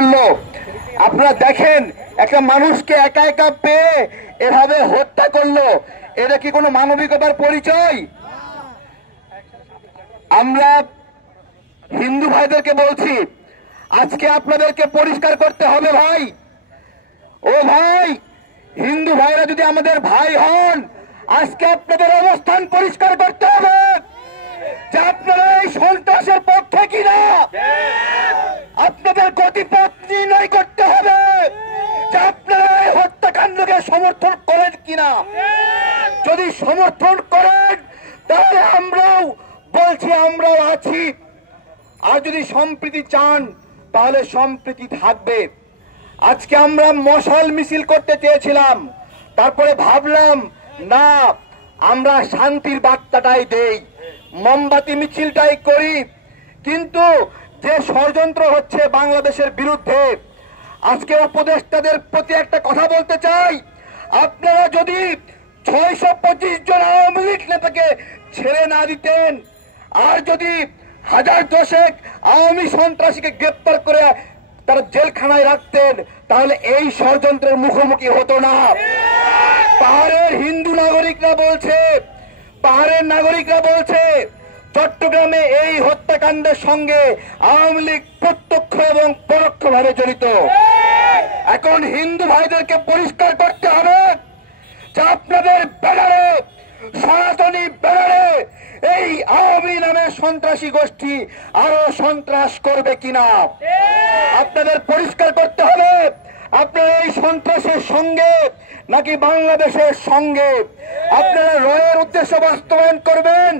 করলো। আপনারা দেখেন, একটা মানুষকে একা একা পেয়ে এভাবে হত্যা করলো, এটা কি কোনো মানবিকতার পরিচয়? আমরা হিন্দু ভাইদেরকে বলছি, আজকে আপনাদেরকে পরিষ্কার করতে হবে ভাই। ও ভাই, হিন্দু ভাইরা যদি আমাদের ভাই হন, আজকে আপনাদের অবস্থান পরিষ্কার করতে হবে যে আপনারা এই সন্ত্রাসের পক্ষে কিনা। আপনাদের গতিপথ নির্ণয় করতে হবে যে আপনারা এই হত্যাকাণ্ডকে সমর্থন করেন কিনা। যদি সমর্থন করেন তাহলে আমরাও বলছি, আমরাও আছি। আর যদি সম্প্রীতি চান তাহলে সম্প্রীতি থাকবে। আজকে আমরা মশাল মিছিল করতে চেয়েছিলাম, তারপরে ভাবলাম না, আমরা শান্তির বার্তাটাই দেই, মোমবাতি মিছিলটাই করি। কিন্তু যে ষড়যন্ত্র হচ্ছে বাংলাদেশের বিরুদ্ধে, আজকে উপদেষ্টাদের প্রতি একটা কথা বলতে চাই, আপনারা যদি 625 জন আওয়ামী লীগ নেতাকে ছেড়ে না দিতেন, আর যদি 1000 আওয়ামী সন্ত্রাসীকে গ্রেপ্তার করে তারা জেলখানায় রাখতেন, তাহলে এই ষড়যন্ত্রের মুখোমুখি হতো না। পাহাড়ের হিন্দু নাগরিকরা বলছে, পাহাড়ের নাগরিকরা বলছে, চট্টগ্রামে এই হত্যাকাণ্ডের সঙ্গে আওয়ামী লীগ প্রত্যক্ষ এবং পরোক্ষভাবে জড়িত। এখন হিন্দু ভাইদেরকে পরিষ্কার করতে হবে যে আপনাদের ব্যানারে, সনাতনী ব্যানারে এই আওয়ামী নামের সন্ত্রাসী গোষ্ঠী আরো সন্ত্রাস করবে কিনা। আপনাদের পরিষ্কার করতে হবে আপনারা এই সন্ত্রাসের সঙ্গে নাকি বাংলাদেশের সঙ্গে। আপনারা রয়ের উদ্দেশ্য বাস্তবায়ন করবেন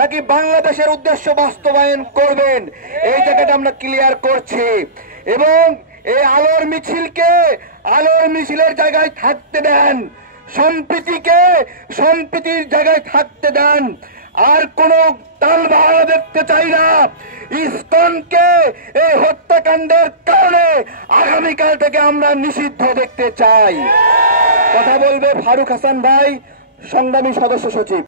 নাকি বাংলাদেশের উদ্দেশ্য বাস্তবায়ন করবেন, এই জায়গাটা আমরা ক্লিয়ার করছি। এবং এই আলোর মিছিলকে আলোর মিছিলের জায়গায় থাকতে দেন, সম্প্রীতিকে সম্প্রীতির জায়গায় থাকতে দেন। আর কোন তালবাহানা দেখতে চাই না। ইসকনকে এই হত্যাকাণ্ডের কারণে আগামীকাল থেকে আমরা নিষিদ্ধ দেখতে চাই। কথা বলবে ফারুক হাসান ভাই, সংগ্রামী সদস্য সচিব।